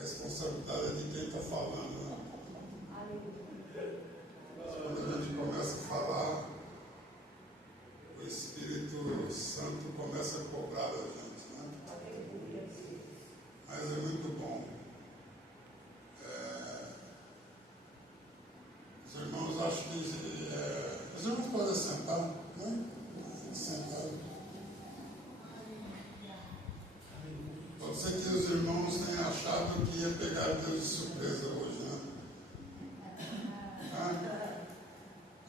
responsabilidade é de quem está falando, né? Quando a gente começa a falar, o Espírito Santo começa a cobrar da gente, né? Mas é muito bom. Os irmãos, acho que os irmãos podem sentar, né? Sentar. Pode ser que os irmãos tenham achado que ia pegar Deus de surpresa hoje, né?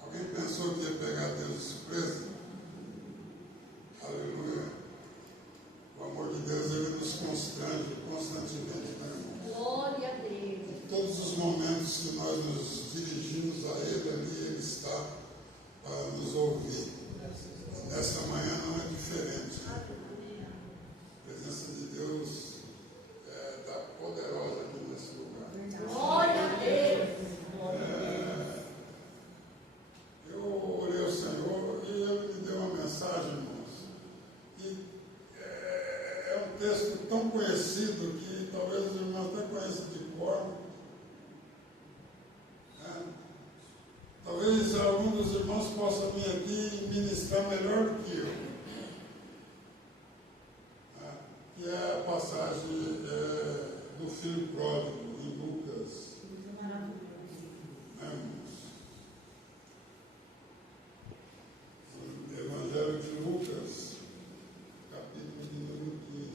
Alguém pensou que ia pegar Deus de surpresa? Aleluia. O amor de Deus, ele nos constrange constantemente, né, irmãos? Glória a Deus. Em todos os momentos que nós nos dirigimos a Ele, ali Ele está para nos ouvir. Nessa manhã não é diferente. A presença de Deus está poderosa aqui nesse lugar. Glória a Deus. Eu orei ao Senhor e Ele me deu uma mensagem, irmãos, que é um texto tão conhecido que talvez os irmãos até conheçam de cor. Talvez algum dos irmãos possa vir aqui e ministrar melhor do que eu. Que é a passagem do filho pródigo em Lucas. Evangelho de Lucas, capítulo de número 15.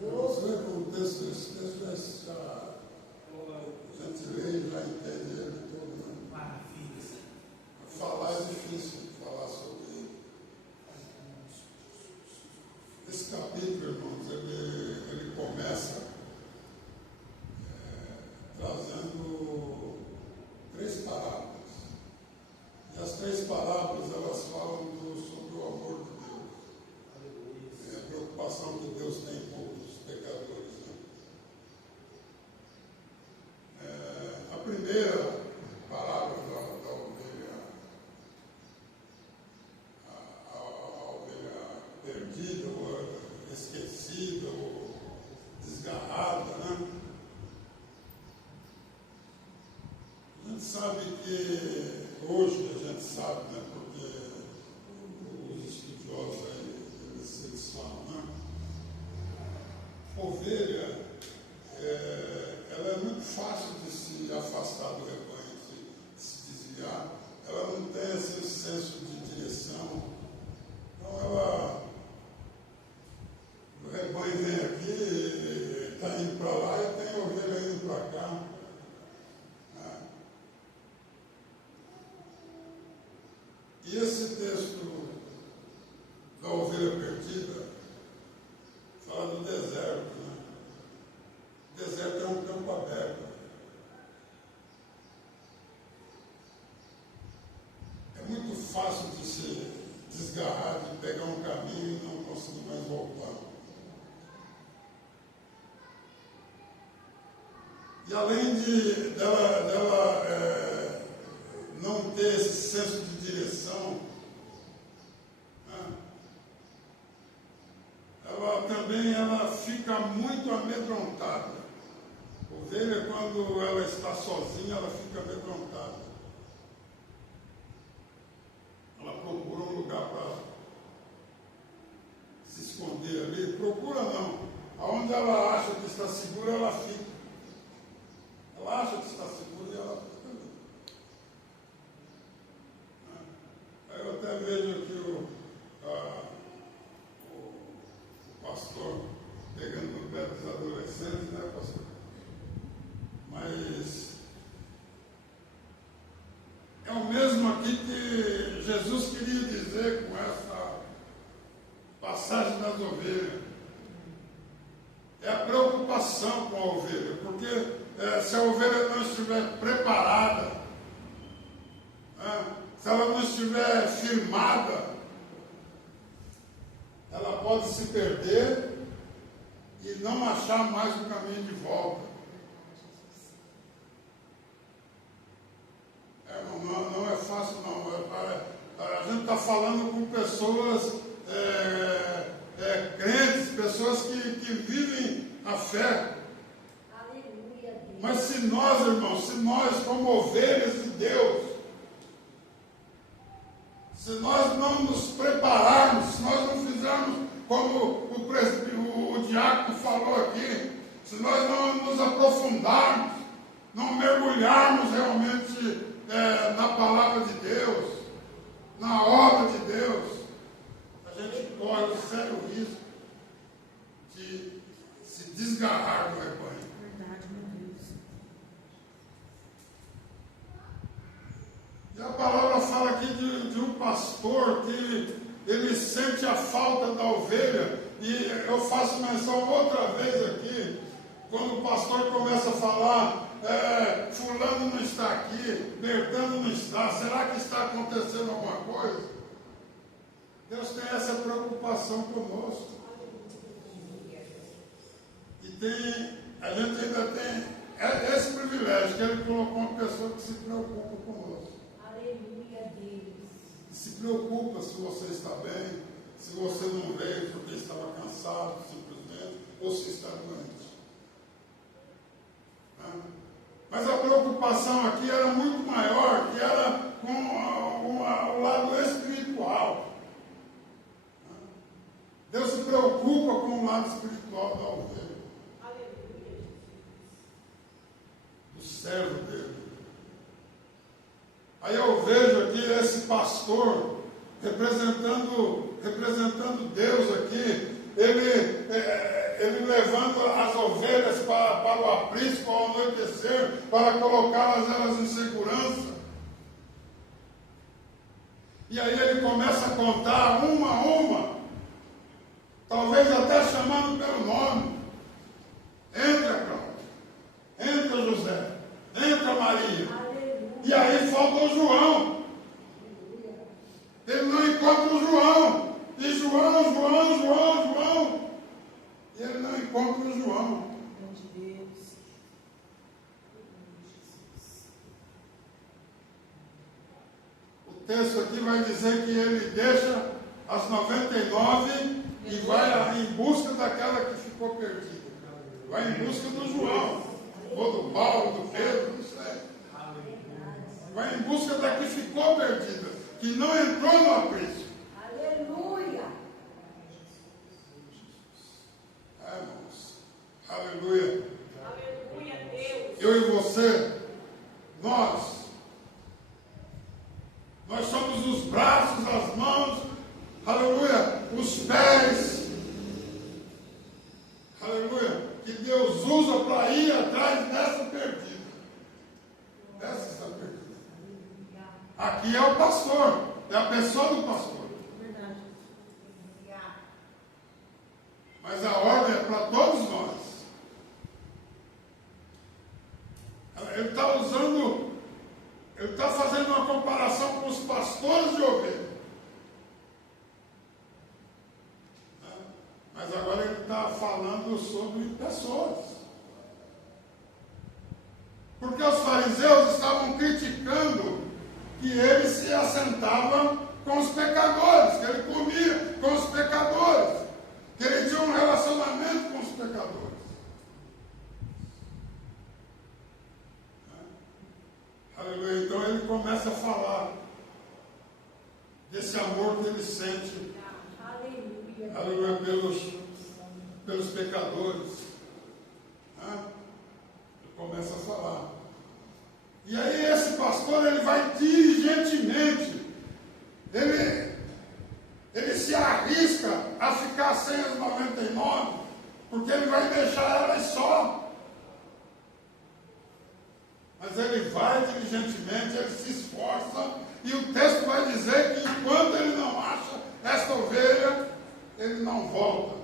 Vamos ver como o texto, esse texto a gente lê e já entende ele todo, né? Maravilha. Falar é difícil, falar sobre ele. Esse capítulo, irmãos, ele começa trazendo 3 parábolas. E as 3 parábolas, elas falam sobre o amor de Deus. A preocupação que Deus tem com os pecadores. Né? A primeira parábola da ovelha, a ovelha perdida, ou esquecida, ou desgarrada, né? A gente sabe que, hoje a gente sabe, né? Porque os estudiosos aí, eles falam, né? Ovelha, ela é muito fácil de se afastar do rebanho, de se desviar. Ela não tem esse senso de direção. Então o rebanho vem aqui, está indo para lá e tem ovelha indo para cá. E esse texto da ovelha perdida fala do deserto, né? O deserto é um campo aberto. É muito fácil de se desgarrar, de pegar um caminho e não conseguir mais voltar. E além dela não ter esse senso de direção, né? ela fica muito amedrontada. A ovelha, quando ela está sozinha, ela fica amedrontada. Ela procura um lugar para se esconder ali. Procura não. Aonde ela acha que está segura, ela fica. Ela acha que está segura e ela fica ali. Aí eu até vejo aqui o pastor pegando no pé dos adolescentes, né, pastor? Mas é o mesmo aqui que Jesus queria dizer com essa passagem das ovelhas. É a preocupação com a ovelha, porque se a ovelha não estiver preparada, né, se ela não estiver firmada, ela pode se perder e não achar mais o caminho de volta. Não é fácil não. falando com pessoas crentes, pessoas que vivem a fé. Aleluia, Deus. Mas se nós, irmãos, se nós como ovelhas de Deus, se nós não nos prepararmos, se nós não fizermos como o diácono falou aqui, se nós não nos aprofundarmos, não mergulharmos realmente na palavra de Deus, na obra de Deus, a gente corre o sério risco de se desgarrar do rebanho. Verdade, meu Deus. E a palavra fala aqui de um pastor que ele sente a falta da ovelha, e eu faço menção outra vez aqui, quando o pastor começa a falar, fulano não está aqui, Bertano não está, será que está acontecendo alguma coisa? Deus tem essa preocupação conosco. E a gente ainda tem esse privilégio, que Ele colocou uma pessoa que se preocupa conosco. Aleluia, Deus. Se preocupa se você está bem, se você não veio porque estava cansado, simplesmente, ou se está doente. Mas a preocupação aqui era muito maior, que era com o lado espiritual. Deus se preocupa com o lado espiritual da ovelha, do servo dele. Aí eu vejo aqui esse pastor representando Deus aqui, ele levando as ovelhas para o aprisco ao anoitecer, para colocá-las elas em segurança. E aí ele começa a contar uma a uma, talvez até chamando pelo nome. Entra, Cláudio. Entra, José. Entra, Maria. Aleluia. E aí falta o João. Ele não encontra o João. E João. E ele não encontra o João. Meu Deus. O texto aqui vai dizer que ele deixa as 99 e vai em busca daquela que ficou perdida. Vai em busca do João, ou do Paulo, do Pedro, não sei. Vai em busca da que ficou perdida, que não entrou no aprisco. Aleluia. Irmãos, aleluia. Aleluia, Deus. Eu e você, nós somos os braços, as mãos, aleluia, os pés, aleluia, que Deus usa para ir atrás dessa perdida. Essa está perdida. Aqui é o pastor, é a pessoa do pastor. Verdade. Mas a ordem é para todos nós. Ele está fazendo uma comparação com os pastores de ovelha. Mas agora ele está falando sobre pessoas. Porque os fariseus estavam criticando que ele se assentava com os pecadores, que ele comia com os pecadores, que ele tinha um relacionamento com os pecadores. Aleluia. Então ele começa a falar desse amor que ele sente, Aleluia. aleluia, pelos pecadores. Ele começa a falar. E aí esse pastor, ele vai diligentemente, ele se arrisca a ficar sem as 99, porque ele vai deixar elas só. Mas ele vai diligentemente, ele se esforça, e o texto vai dizer que enquanto ele não acha esta ovelha, ele não volta.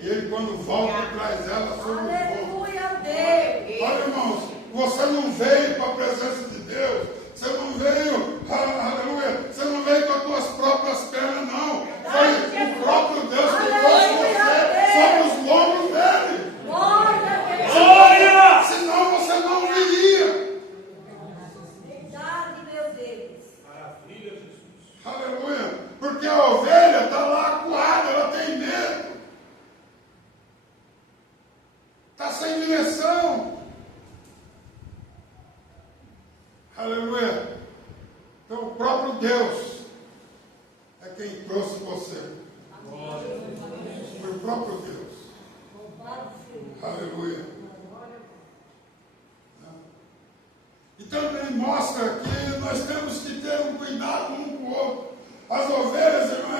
E ele, quando volta, traz ela sobre o ombro. Aleluia, Deus. Olha, irmãos, você não veio para a presença de Deus, você não veio, aleluia, você não veio com as tuas próprias pernas, não. Foi o próprio Deus que trouxe você sobre os lombos dele. Glória a Deus. Senão você não viria. Verdade, meu Deus. Aleluia. Aleluia. Então o próprio Deus é quem trouxe você. Foi o próprio Deus. Aleluia. Então ele mostra que nós temos que ter um cuidado um com o outro. As ovelhas, irmão,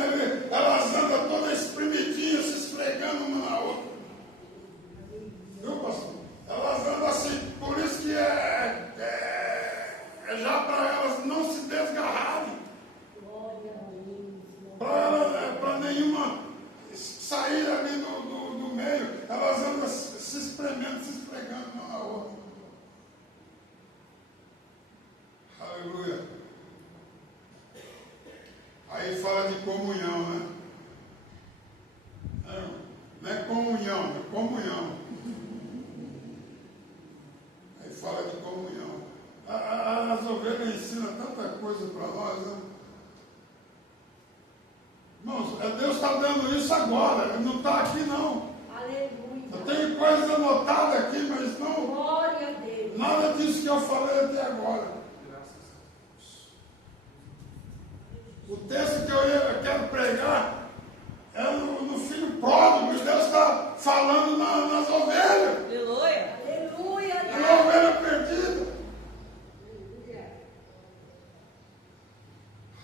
elas andam todas espremidinhas, se esfregando uma na outra. Viu, pastor? Elas andam assim, por isso que é já para elas não se desgarrarem. Para nenhuma sair ali do meio, elas andam se espremendo, se esfregando uma na outra. Aleluia. Aí fala de comunhão, né? Não é comunhão, é comunhão. Aí fala de comunhão. As ovelhas ensinam tanta coisa para nós, né? Irmãos, Deus está dando isso agora, não está aqui não. Aleluia. Eu tenho coisas anotadas aqui, mas não. Glória a Deus. Nada disso que eu falei até agora. O texto que eu quero pregar é no filho pródigo, que Deus está falando nas ovelhas. Aleluia. Aleluia. É uma ovelha perdida.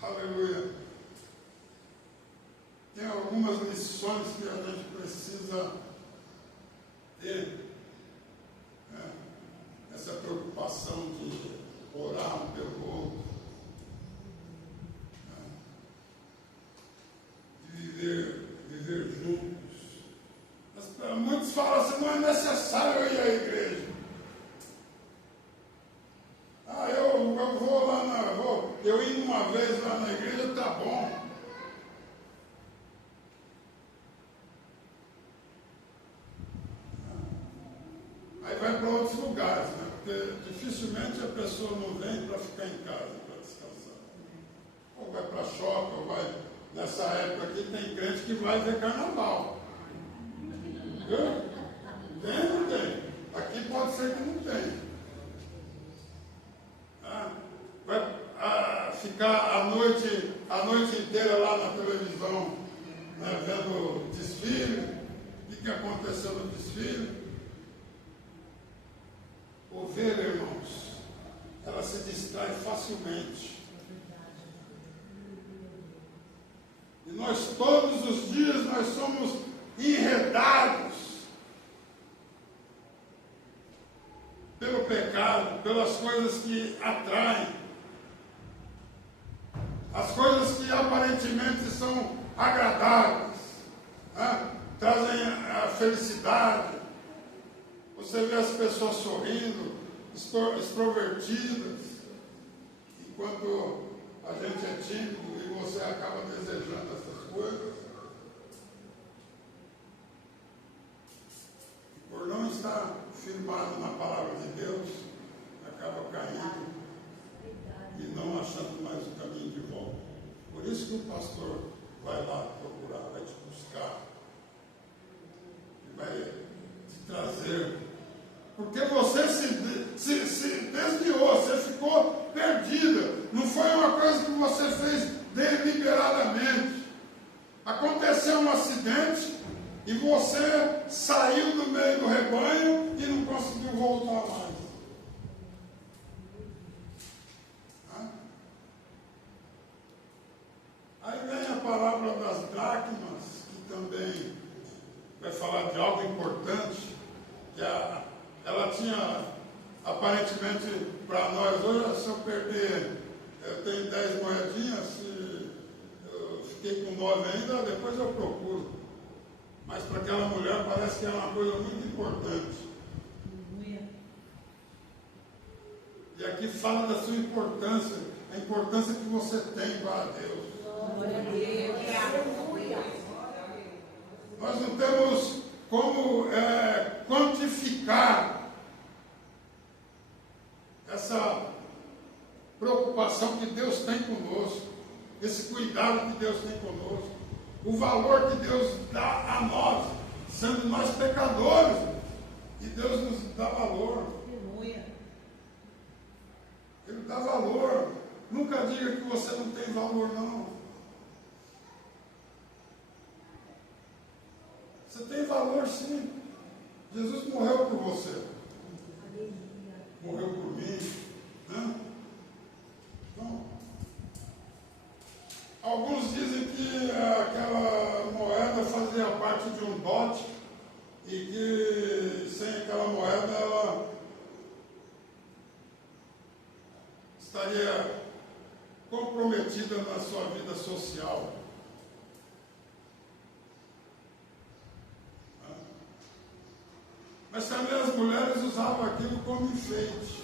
Aleluia. Tem algumas lições que a gente precisa ter. Né? Essa preocupação de orar um pelo outro. Viver juntos. Muitos falam assim, não é necessário eu ir à igreja. Eu vou lá, eu indo uma vez lá na igreja, está bom. Aí vai para outros lugares, né? Porque dificilmente a pessoa não vem para ficar em casa, para descansar. Ou vai para shopping, ou vai... Nessa época aqui tem crente que vai ver carnaval. Viu? Tem ou não tem? Aqui pode ser que não tenha. Vai ficar a noite inteira lá na televisão, né, vendo o desfile. O que aconteceu no desfile? Ovelha, irmãos, ela se distrai facilmente. E nós todos os dias nós somos enredados pelo pecado, pelas coisas que atraem, as coisas que aparentemente são agradáveis, né? Trazem a felicidade. Você vê as pessoas sorrindo, extrovertidas, enquanto a gente é tímido e você acaba desejando essas coisas. E por não estar firmado na palavra de Deus, acaba caindo e não achando mais o caminho de volta. Por isso que o pastor vai lá procurar, vai te buscar, e vai te trazer. Porque você se desviou, você ficou perdida. Não foi uma coisa que você fez deliberadamente. Aconteceu um acidente e você saiu do meio do rebanho e não conseguiu voltar mais. Aí vem a palavra das dracmas, que também vai falar de algo importante, que ela tinha, aparentemente, para nós hoje, se eu perder, eu tenho 10 moedinhas, se eu fiquei com 9 ainda, depois eu procuro. Mas para aquela mulher parece que é uma coisa muito importante. E aqui fala da sua importância, a importância que você tem para Deus. Glória a Deus. Nós não temos como quantificar essa preocupação que Deus tem conosco, esse cuidado que Deus tem conosco, o valor que Deus dá a nós, sendo nós pecadores, e Deus nos dá valor. Aleluia. Ele dá valor. Nunca diga que você não tem valor, não. Você tem valor, sim. Jesus morreu por você. Morreu por mim. Né? Então, alguns dizem que aquela moeda fazia parte de um dote e que sem aquela moeda ela estaria comprometida na sua vida social. Mas também as mulheres usavam aquilo como enfeite.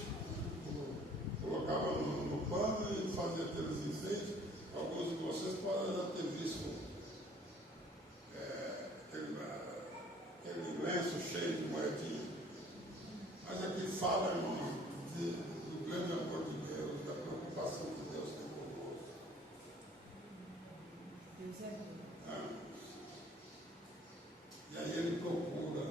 Colocavam no pano e faziam aqueles enfeites. Alguns de vocês podem já ter visto aquele lenço cheio de moedinha. Mas aqui fala, irmão, do grande amor de Deus, da preocupação que Deus tem conosco. E aí ele procura.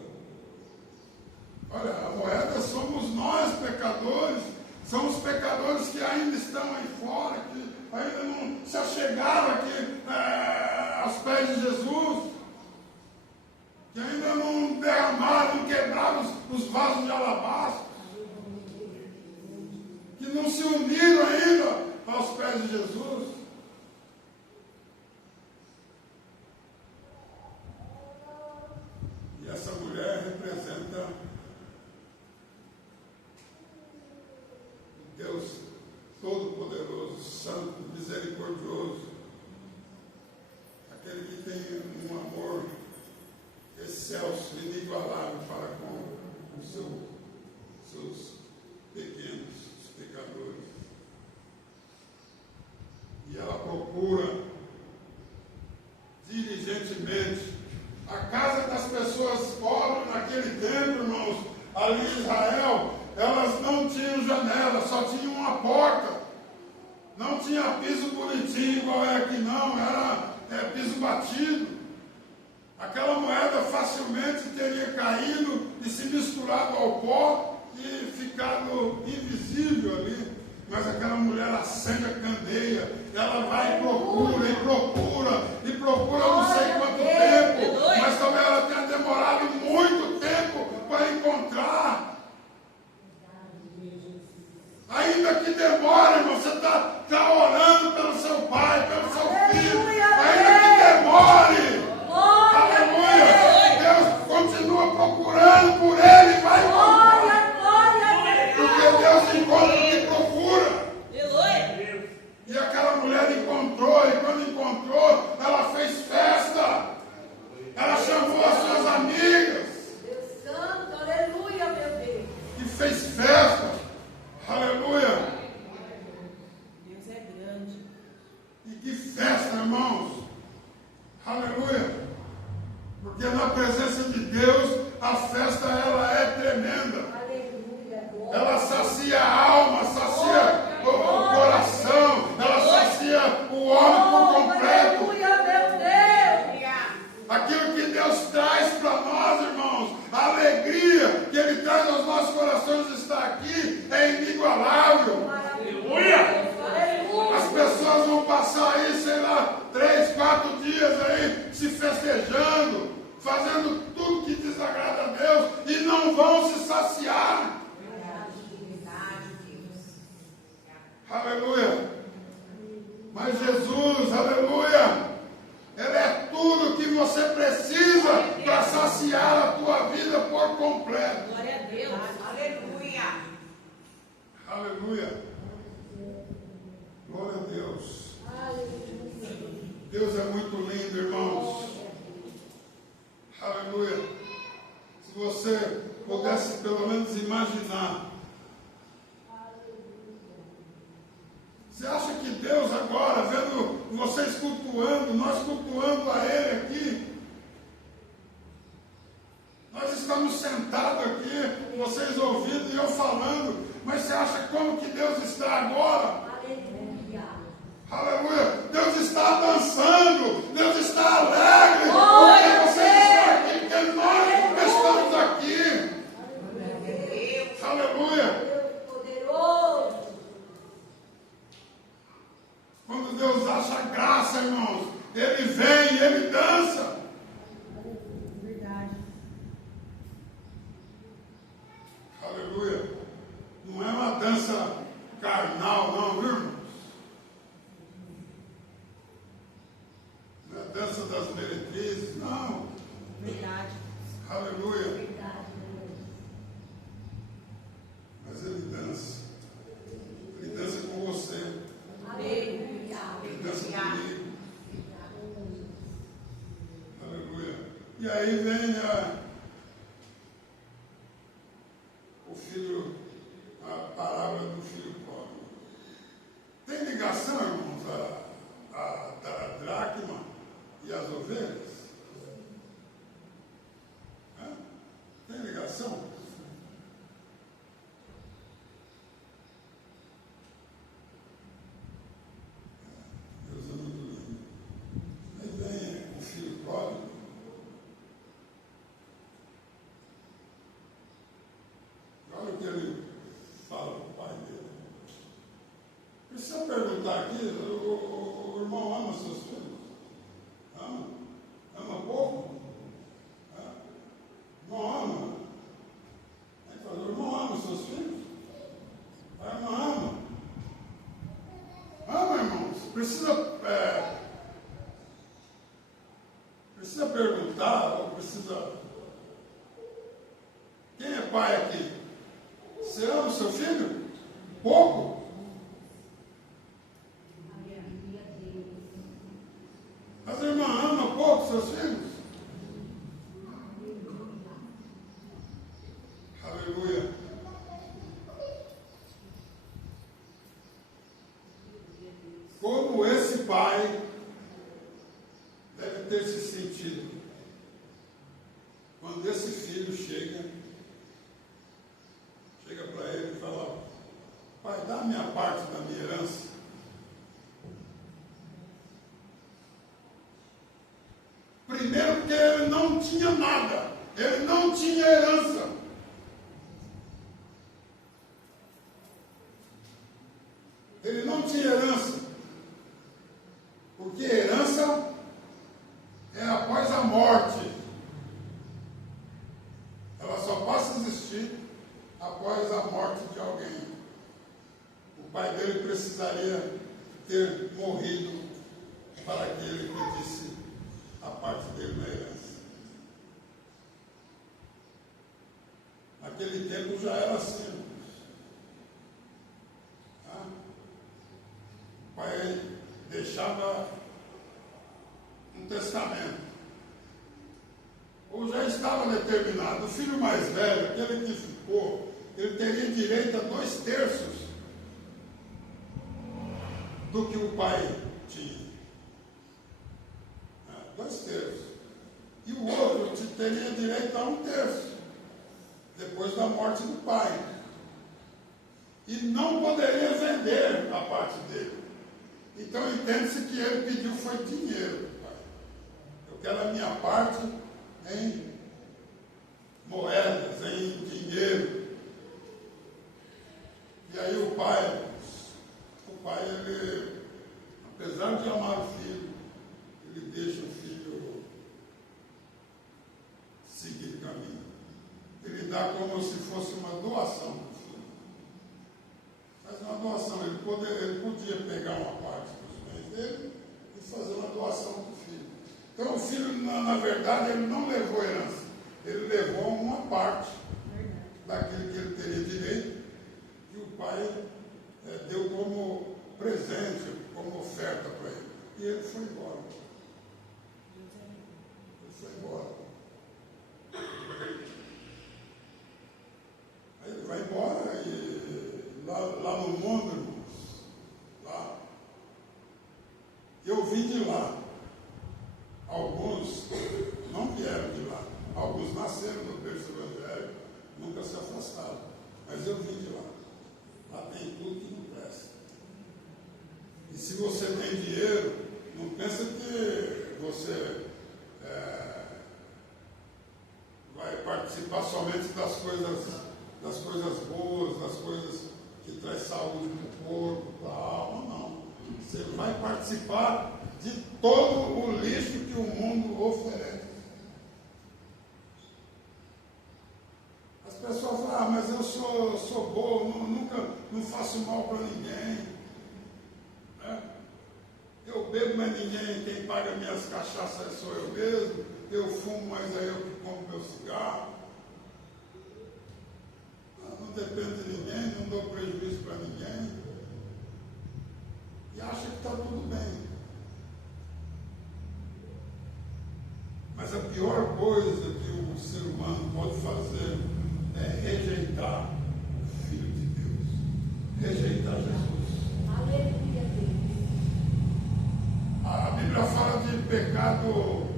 Olha, a moeda somos nós, pecadores. Somos pecadores que ainda estão aí fora, que ainda não se achegaram aqui aos pés de Jesus, que ainda não derramaram, não quebraram os vasos de alabastro, que não se uniram ainda aos pés de Jesus. E essa mulher representa Deus Todo-Poderoso, Santo, Misericordioso, aquele que tem um amor excelso, inigualável para com os seus pequenos, os pecadores. E ela procura diligentemente a casa das pessoas pobres naquele tempo, irmãos, ali em Israel. Elas não tinham janela, só tinham uma porta. Não tinha piso bonitinho igual é aqui, não. Era piso batido. Aquela moeda facilmente teria caído e se misturado ao pó e ficado invisível ali. Mas aquela mulher acende a candeia. Ela vai e procura, e procura, e procura não sei quanto tempo. Mas talvez ela tenha demorado muito tempo para encontrar. Ainda que demore, irmão, você está orando pelo seu pai, pelo seu filho. Ainda que demore. Aleluia. Deus continua procurando por ele e vai encontrar. Porque Deus encontra o que procura. E aquela mulher encontrou, e quando encontrou, ela fez festa. Ela chamou as suas amigas. Deus Santo, aleluia, meu Deus. E fez festa. Aleluia! Deus é grande. E que festa, irmãos! Aleluia! Porque na presença de Deus, a festa ela é tremenda. Aleluia. Ela sacia a alma, sacia o coração, ela sacia o homem por completo. Aleluia, meu Deus. Aquilo que Deus traz para nós, irmãos, a alegria que Ele traz aos nossos corações está aqui, é inigualável. Aleluia. As pessoas vão passar aí, sei lá, 3, 4 dias aí, se festejando, fazendo tudo que desagrada a Deus e não vão se saciar. Aleluia. Mas Jesus, aleluia, Ele é tudo que você precisa para saciar a tua vida por completo. Glória a Deus. Aleluia. Aleluia. Glória a Deus. Aleluia. Deus é muito lindo, irmãos. Aleluia. Se você pudesse pelo menos imaginar. Você acha que Deus agora, vendo vocês cultuando, nós cultuando a Ele aqui, nós estamos sentados aqui, vocês ouvindo e eu falando, mas você acha como que Deus está agora? Aleluia. Aleluia! Deus está dançando, Deus está alegre, Glória porque você a está aqui, porque nós estamos aqui. Aleluia! Deus poderoso. ele dança. Verdade. Aleluia. Não é uma dança carnal, não, viu, irmãos? Não é a dança das meretrizes, não. Verdade. Aleluia. Verdade. Mas ele dança. Ele dança com você. Aleluia. Ele dança comigo. Aleluia. E aí vem o filho, a parábola do filho pródigo. Tem ligação, irmãos, a dracma e as ovelhas? Hã? Tem ligação? Deus é muito lindo. Aí vem o filho pródigo. Olha o que ele fala para o pai dele. Precisa perguntar aqui, o irmão ama seus filhos? Ama? Ama pouco? Irmão ama? Aí fala, o irmão ama seus filhos? A irmã ama? Ama, irmãos? Precisa perguntar, ou precisa... Quem é pai aqui? Você ama o seu filho? Pouco? Mas a irmã ama pouco seus filhos? Aleluia. Como esse pai deve ter se sentido quando esse filho chega para ele e fala: pai, dá a minha parte da minha herança. Primeiro porque ele não tinha nada, ele não tinha herança. Ele não tinha herança, porque herança é após a morte. Ela só passa a existir após a morte de alguém. O pai dele precisaria ter morrido para que ele pedisse a parte dele na herança. Naquele tempo já era assim. O pai deixava um testamento. Ou já estava determinado. O filho mais velho, aquele que ficou, ele teria direito a 2/3 do que o pai tinha. 2/3. E o outro teria direito a 1/3, depois da morte do pai. E não poderia vender a parte dele. Então entende-se que ele pediu foi dinheiro, pai. Eu quero a minha parte em moedas, em dinheiro. E aí o pai, ele, apesar de amar o filho, ele deixa o filho seguir caminho. Ele dá como se fosse uma doação para o filho. Faz uma doação, ele podia pegar uma parte dos bens dele e fazer uma doação para o filho. Então o filho, na verdade, ele não levou herança, ele levou uma parte daquilo que ele teria direito, que o pai deu como presente, como oferta para ele. E ele foi embora. Ele foi embora. Aí ele vai embora e lá no mundo, irmãos, lá, eu vim de lá. Alguns não vieram de lá. Alguns nasceram no berço evangélico, nunca se afastaram. Mas eu vim de lá. Lá tem tudo que não presta. E se você tem dinheiro, não pensa que você vai participar somente das coisas boas, das coisas que traz saúde para o corpo, para a alma, não. Você vai participar de todo o lixo que o mundo oferece. As pessoas falam, ah, mas eu sou boa, nunca não faço mal para ninguém. Né? Eu bebo, mas quem paga minhas cachaças sou eu mesmo. Eu fumo, mas é eu que como meu cigarro. Não dependo de ninguém, não dou prejuízo para ninguém. E acha que está tudo bem. Mas a pior coisa que um ser humano pode fazer é rejeitar o Filho de Deus. Rejeitar Jesus. Aleluia, Deus. A Bíblia fala de pecado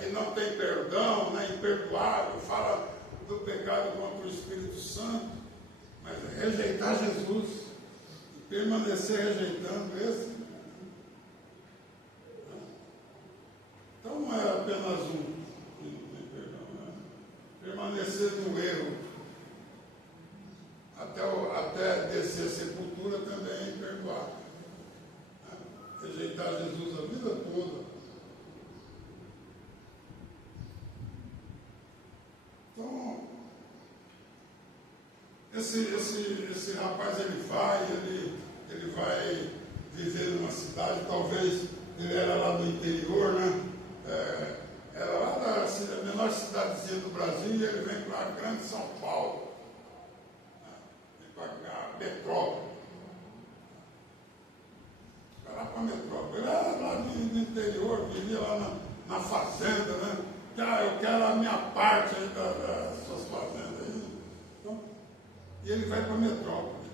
que não tem perdão, né, imperdoável. Fala do pecado contra o Espírito Santo. Mas rejeitar Jesus e permanecer rejeitando esse. Então não é apenas perdão, né? Permanecer no erro até descer a sepultura também é imperdoável. Né? Rejeitar Jesus a vida toda. Então, esse rapaz ele vai viver numa cidade, talvez ele era lá do interior, né? Era lá da menor cidadezinha do Brasil e ele vem para a grande São Paulo, né? Vem para a metrópole. Vai lá para a metrópole. Ele era lá no interior, vivia lá na fazenda, né? Eu quero a minha parte aí das suas fazendas aí. Então, e ele vai para a metrópole.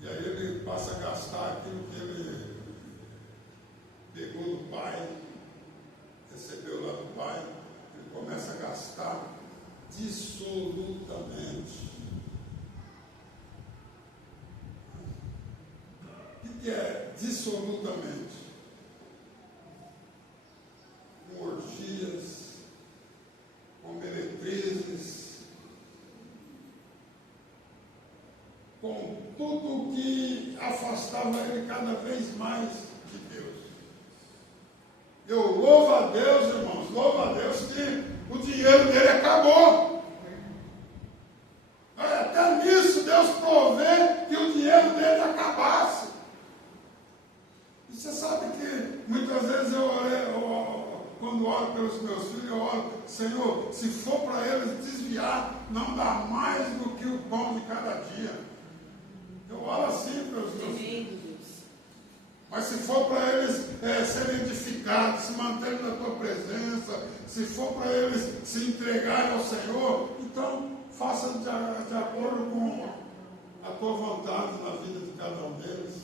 E aí ele passa a gastar aquilo que ele pegou do pai, recebeu lá do pai, ele começa a gastar dissolutamente. O que é dissolutamente? Com orgias, com meretrizes, com tudo que afastava ele cada vez mais de Deus. Eu louvo a Deus, irmãos, louvo a Deus que o dinheiro dele acabou. Até nisso Deus provê que o dinheiro dele acabasse. E você sabe que muitas vezes quando oro pelos meus filhos, eu oro, Senhor, se for para eles desviar, não dá mais do que o pão de cada dia. Eu oro assim pelos meus filhos. Mas se for para eles serem edificados, se manterem na tua presença, se for para eles se entregarem ao Senhor, então faça de acordo com a tua vontade na vida de cada um deles.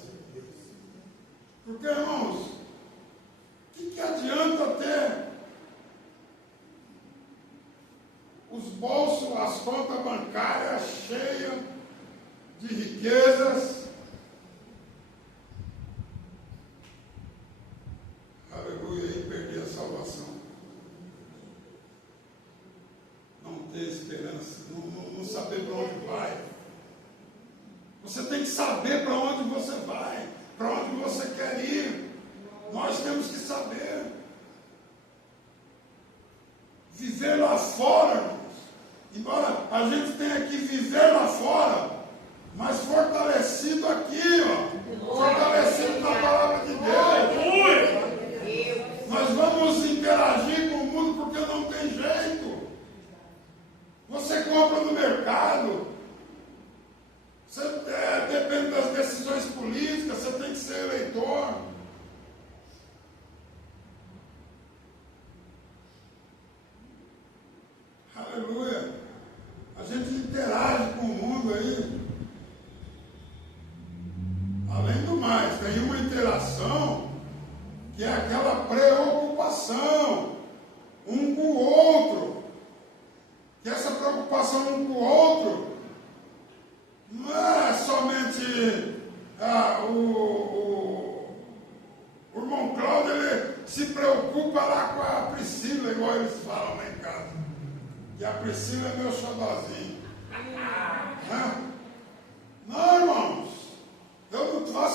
Porque, irmãos, o que adianta ter os bolsos, as contas bancárias cheias de riquezas? Aleluia, e perder a salvação. Não ter esperança, não saber para onde vai. Você tem que saber para onde você vai, para onde você quer ir. Nós temos que saber. Viver lá fora, irmãos. Embora a gente tenha que viver lá fora, mas fortalecido aqui, ó. Fortalecido na palavra de Deus. Nós vamos interagir com o mundo porque não tem jeito. Você compra no mercado. Você depende das decisões políticas, você tem que ser eleitor. Aleluia. A gente interage com o mundo aí. Além do mais, tem uma interação que é aquela preocupação um com o outro. Que essa preocupação um com o outro não é somente o irmão Cláudio, ele se preocupa lá com a Priscila, igual eles falam lá em casa. E a Priscila é meu xodózinho. Não, irmãos, eu não faço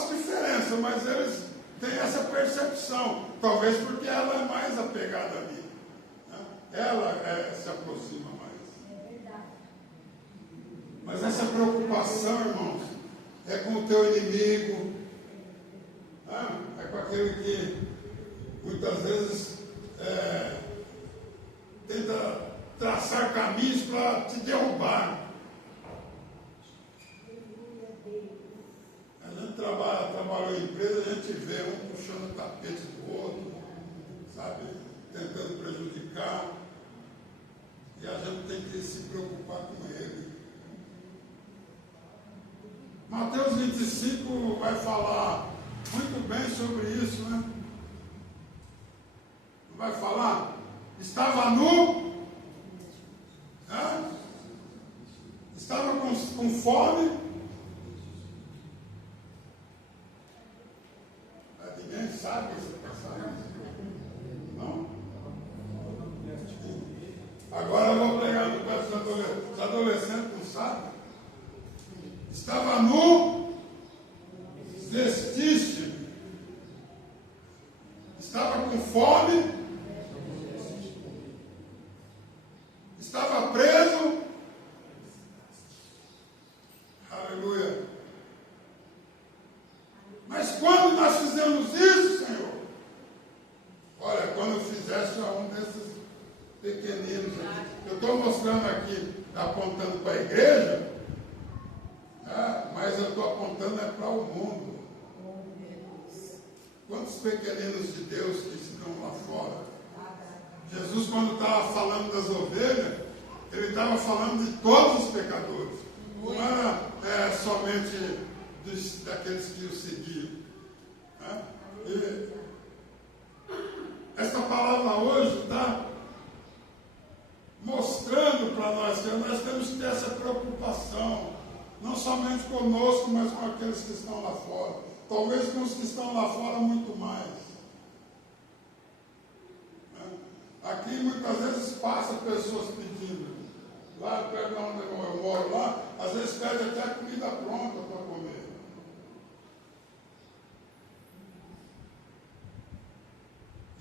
talvez porque ela é mais apegada a mim. Né? Ela se aproxima mais. É verdade. Mas essa preocupação, irmãos, é com o teu inimigo, né? É com aquele que muitas vezes tenta traçar caminhos para te derrubar. A gente trabalhou em empresa, a gente vê um puxando o tapete do outro, sabe, tentando prejudicar, e a gente tem que se preocupar com ele. Mateus 25 vai falar muito bem sobre isso, né? Não vai falar? Estava nu, né? Estava com fome. Ninguém sabe essa passagem? Não? Agora eu vou pregar no pé dos adolescentes. Os adolescentes não sabem. Estava nu, vestiste. Estava com fome. Estava preso. Aleluia. Mas quando nós fizemos isso, Senhor? Olha, quando fizeste a um desses pequeninos aqui. Eu estou mostrando aqui, apontando para a igreja, né? Mas eu estou apontando para o mundo. Quantos pequeninos de Deus que estão lá fora? Jesus, quando estava falando das ovelhas, ele estava falando de todos os pecadores. Não era somente daqueles que o seguiam. Né? E essa palavra hoje está mostrando para nós que nós temos que ter essa preocupação, não somente conosco, mas com aqueles que estão lá fora. Talvez com os que estão lá fora muito mais. Né? Aqui muitas vezes passa pessoas pedindo. Lá perto de onde eu moro lá, às vezes pede até a comida pronta para comer.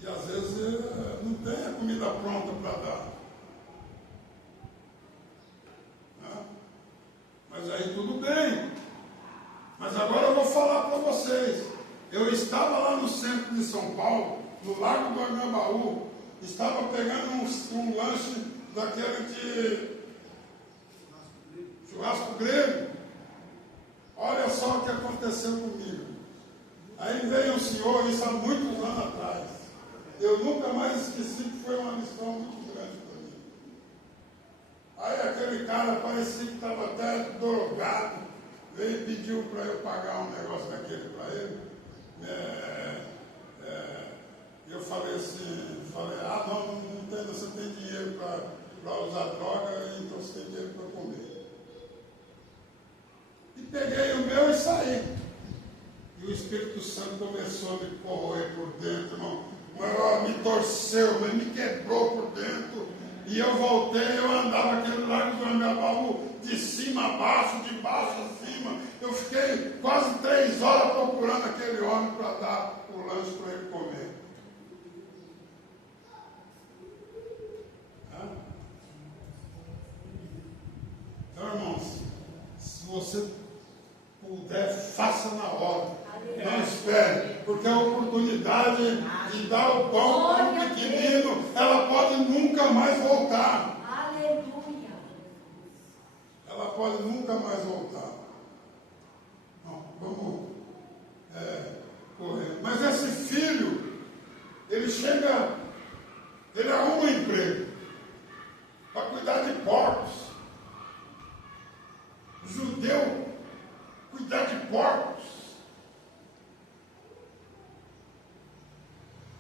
E às vezes não tem a comida pronta para dar. Né? Mas aí tudo bem. Mas agora eu vou falar para vocês. Eu estava lá no centro de São Paulo, no Largo do Anhangabaú, estava pegando um lanche daquele de churrasco grego. Olha só o que aconteceu comigo. Aí veio um senhor, isso há muitos anos atrás. Eu nunca mais esqueci que foi uma lição muito grande para mim. Aí aquele cara parecia que estava até drogado. Veio e pediu para eu pagar um negócio daquele para ele. Eu falei assim, não tem, você tem dinheiro para usar droga, então você tem dinheiro para comer. E peguei o meu e saí. E o Espírito Santo começou a me corroer por dentro, irmão. Me torceu, me quebrou por dentro. E eu voltei, eu andava aquele Largo do Anhangabaú, de cima a baixo, de baixo a cima. Eu fiquei quase 3 horas procurando aquele homem para dar o lanche para ele comer. Então, irmãos, se você puder, faça na hora. Não espere, porque a oportunidade de dar o pão para um pequenino, ela pode nunca mais voltar. Aleluia. Ela pode nunca mais voltar. Não, vamos correr. Mas esse filho, ele arruma um emprego para cuidar de porcos. Judeu, cuidar de porcos.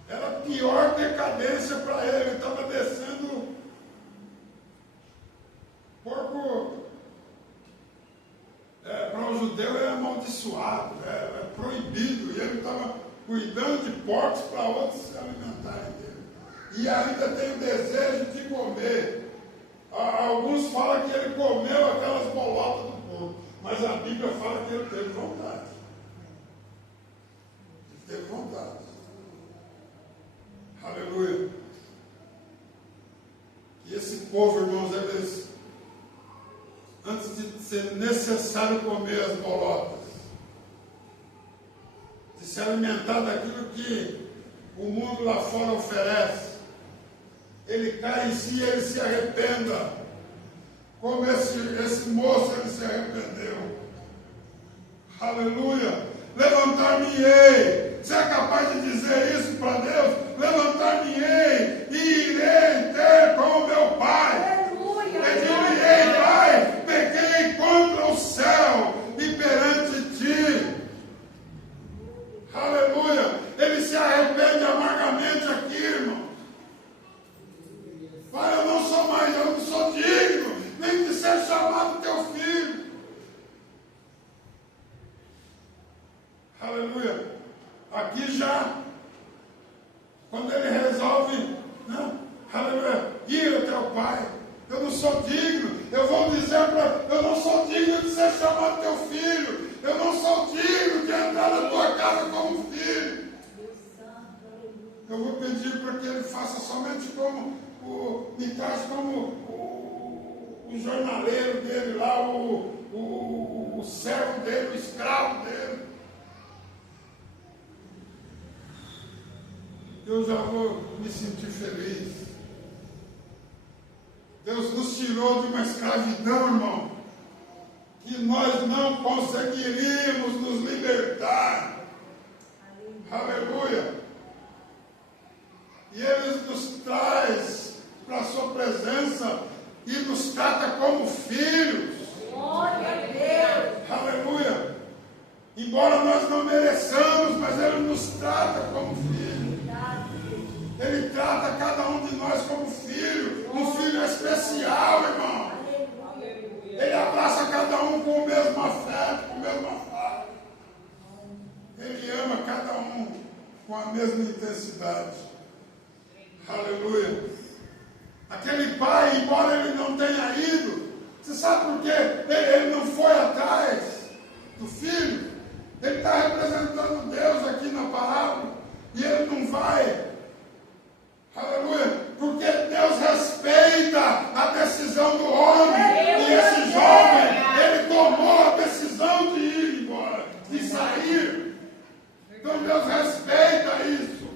Era a pior decadência para ele. Ele estava descendo porco. Para o judeu é amaldiçoado, é proibido. E ele estava cuidando de porcos para outros se alimentarem dele. E ainda tem o desejo de comer. Alguns falam que ele comeu aquelas bolotas do porco, mas a Bíblia fala que ele teve vontade. Ele teve vontade. povo, irmãos, eles, antes de ser necessário comer as bolotas, de se alimentar daquilo que o mundo lá fora oferece, ele cai em si e ele se arrependa, como esse moço ele se arrependeu. Aleluia! Levantar-me-ei. Você é capaz de dizer isso para Deus? Levantar-me-ei e irei ter com o meu Pai. Pedir-lhe-ei, Pai, pequei contra o céu e perante ti. Aleluia! Ele se arrepende amargamente aqui, irmão. Pai, eu não sou digno nem de ser chamado teu filho. Aleluia! Aqui já, quando ele resolve, né? Aleluia, ir até o Pai, eu não sou digno, eu vou dizer eu não sou digno de ser chamado teu filho, eu não sou digno de entrar na tua casa como filho. Eu vou pedir para que ele faça somente como me traz como o jornaleiro dele lá, o servo dele, o escravo dele. Eu já vou me sentir feliz. Deus nos tirou de uma escravidão, irmão, que nós não conseguiríamos nos libertar. Aleluia! E Ele nos traz para a sua presença e nos trata como filhos. Glória a Deus. Aleluia! Embora nós não mereçamos, mas Ele nos trata como filhos. Ele trata cada um de nós como filho. Um filho especial, irmão. Ele abraça cada um com o mesmo afeto, com o mesmo afeto. Ele ama cada um com a mesma intensidade. Aleluia. Aquele pai, embora ele não tenha ido, você sabe por quê? Ele não foi atrás do filho. Ele está representando Deus aqui na parábola. E ele não vai. Aleluia. Porque Deus respeita a decisão do homem. E esse jovem, ele tomou a decisão de ir embora, de sair. Então Deus respeita isso.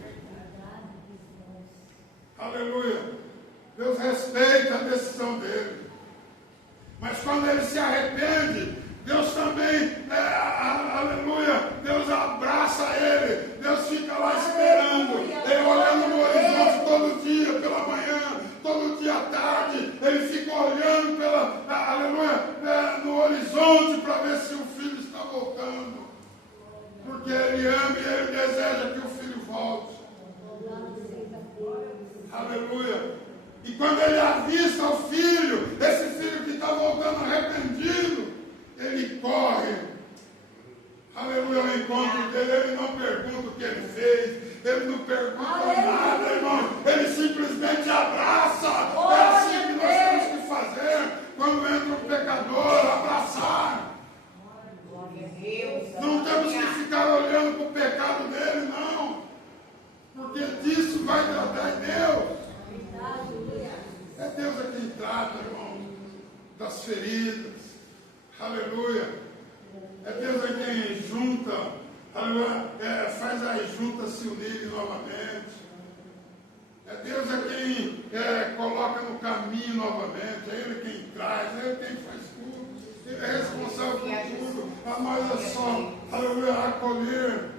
Aleluia. Deus respeita a decisão dele. Mas quando ele se arrepende, Deus também, aleluia, Deus abraça ele. Deus fica lá esperando. Ele olhando no horizonte todo dia, pela manhã, todo dia à tarde. Ele fica olhando no horizonte para ver se o filho está voltando. Porque ele ama e ele deseja que o filho volte. Aleluia. E quando ele avista o filho, esse filho que está voltando arrependido, ele corre. Aleluia, ao encontro dele. Ele não pergunta o que ele fez. Ele não pergunta nada, irmão. Ele simplesmente abraça. É assim que nós temos que fazer quando entra um pecador, abraçar. Não temos que ficar olhando para o pecado dele, não. Porque disso vai tratar Deus. É Deus a quem trata, irmão, das feridas. Aleluia. É Deus a quem junta, aleluia, faz as juntas se unirem novamente. É Deus a quem coloca no caminho novamente. É Ele quem traz, é Ele quem faz tudo. Ele é responsável por tudo. A nós é só, aleluia, acolher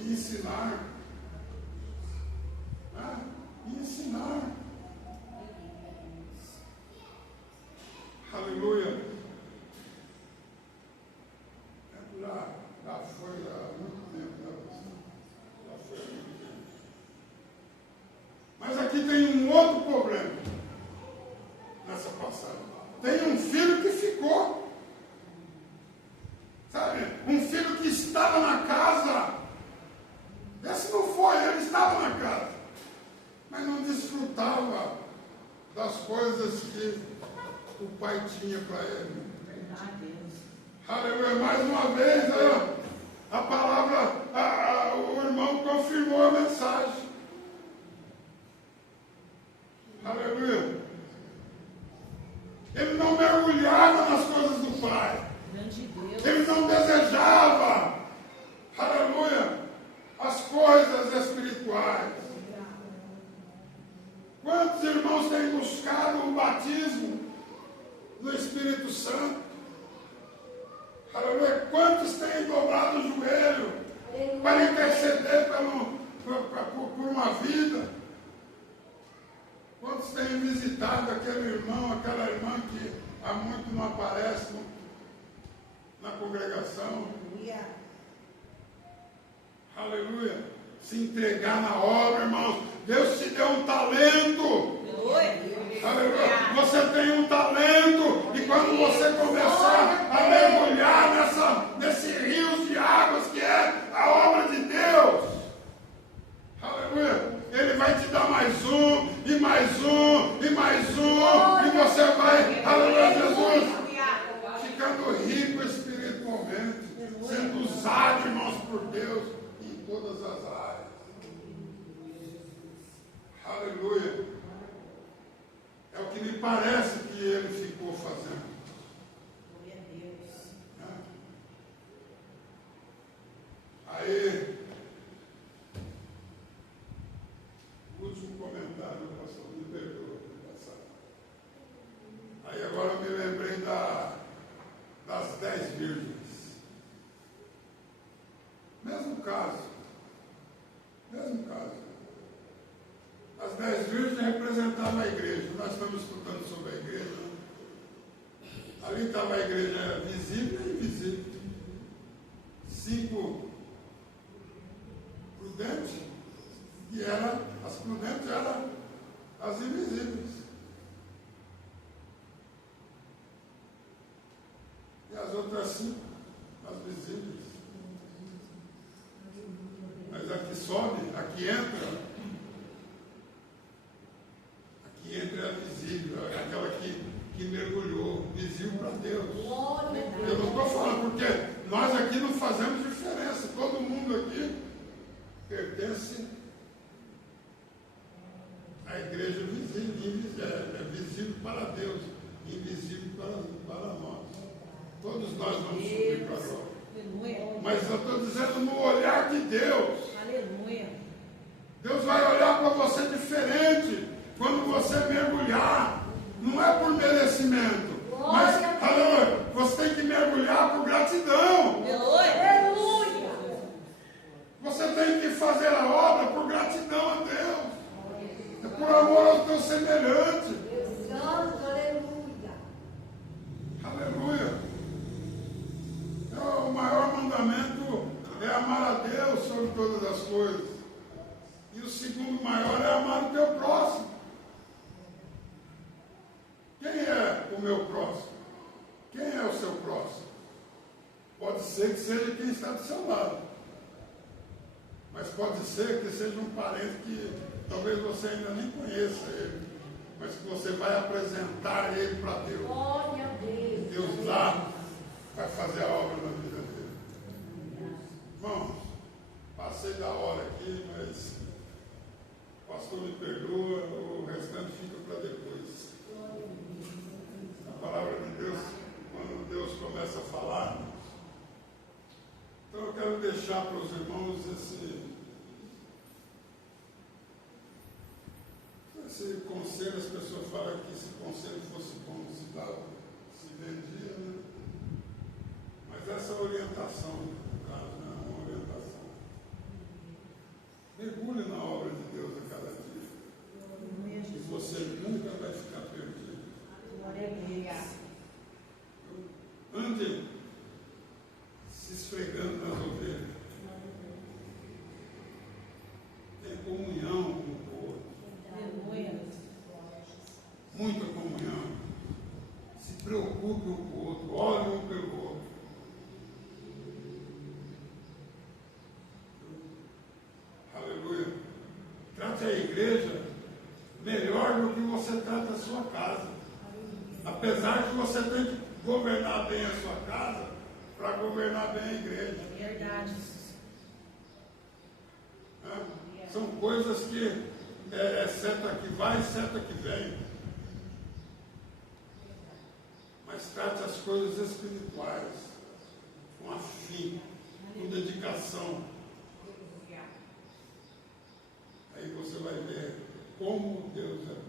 e ensinar. E ensinar. Aleluia. Já foi há muito tempo. Já foi há muito tempo. Mas aqui tem um outro problema nessa passagem. Tem um filho que ficou. Sabe? Um filho que estava na casa. Esse não foi, ele estava na casa. Mas não desfrutava das coisas que o pai tinha para ele. Aleluia. Mais uma vez, a palavra, o irmão confirmou a mensagem. Aleluia. Ele não mergulhava nas coisas do Pai. Grande Deus. Ele não desejava, aleluia, as coisas espirituais. Quantos irmãos têm buscado um batismo no Espírito Santo? Aleluia. Quantos têm dobrado o joelho para interceder por uma vida? Quantos têm visitado aquele irmão, aquela irmã que há muito não aparece na congregação? Aleluia. Se entregar na obra, irmãos. Deus te deu um talento. Aleluia. Você tem um talento. E quando você começar a mergulhar nesse rio de águas que é a obra de Deus, aleluia, Ele vai te dar mais um, e mais um, e mais um. E você vai, aleluia, Jesus, ficando rico espiritualmente, sendo usado, irmãos, por Deus em todas as áreas. Aleluia. É o que me parece que ele ficou fazendo. Glória a Deus. Aí, último comentário, pastor, me perdoa. Aí agora eu me lembrei das 10 virgens. Mesmo caso. As 10 virgens representavam a igreja. Nós estamos estudando sobre a igreja. Né? Ali estava a igreja visível e invisível. 5 prudentes, e as prudentes eram as invisíveis. E as outras 5, as visíveis. Mas a que sobe, a que entra é a visível, é aquela que mergulhou, visível para Deus. Eu não estou falando porque nós aqui não fazemos diferença. Todo mundo aqui pertence à igreja visível, é visível para Deus, invisível para nós. Todos nós vamos subir para nós. Mas eu estou dizendo no olhar de Deus. Aleluia. Deus vai olhar para você diferente quando você mergulhar. Não é por merecimento, mas aleluia, você tem que mergulhar por gratidão. Aleluia. Você tem que fazer a obra por gratidão a Deus. É por amor ao teu semelhante. Aleluia. Então, o maior mandamento é amar a Deus sobre todas as coisas. E o segundo maior é amar o teu próximo. Quem é o meu próximo? Quem é o seu próximo? Pode ser que seja quem está do seu lado. Mas pode ser que seja um parente que talvez você ainda nem conheça ele. Mas que você vai apresentar ele para Deus. Deus lá vai fazer a obra na vida dele. Irmãos, passei da hora aqui, mas o pastor me perdoa, o restante fica para depois. A palavra de Deus, quando Deus começa a falar. Então eu quero deixar para os irmãos esse conselho. As pessoas falam que se conselho fosse bom, se vendia, né? Mas essa orientação, no caso, né? Uma orientação. Mergulhe na obra de Deus a cada dia. E você nunca vai ficar perdido. Ande se esfregando nas ovelhas. Tem comunhão com o povo. Muita comunhão. Se preocupe um com o outro. Ore um pelo outro. Aleluia. Trate a igreja melhor do que você trata a sua casa. Apesar que você tem que governar bem a sua casa para governar bem a igreja. Verdade. São coisas que é seta que vai, seta que vem. Mas trate as coisas espirituais com afinco, com dedicação. Aí você vai ver como Deus é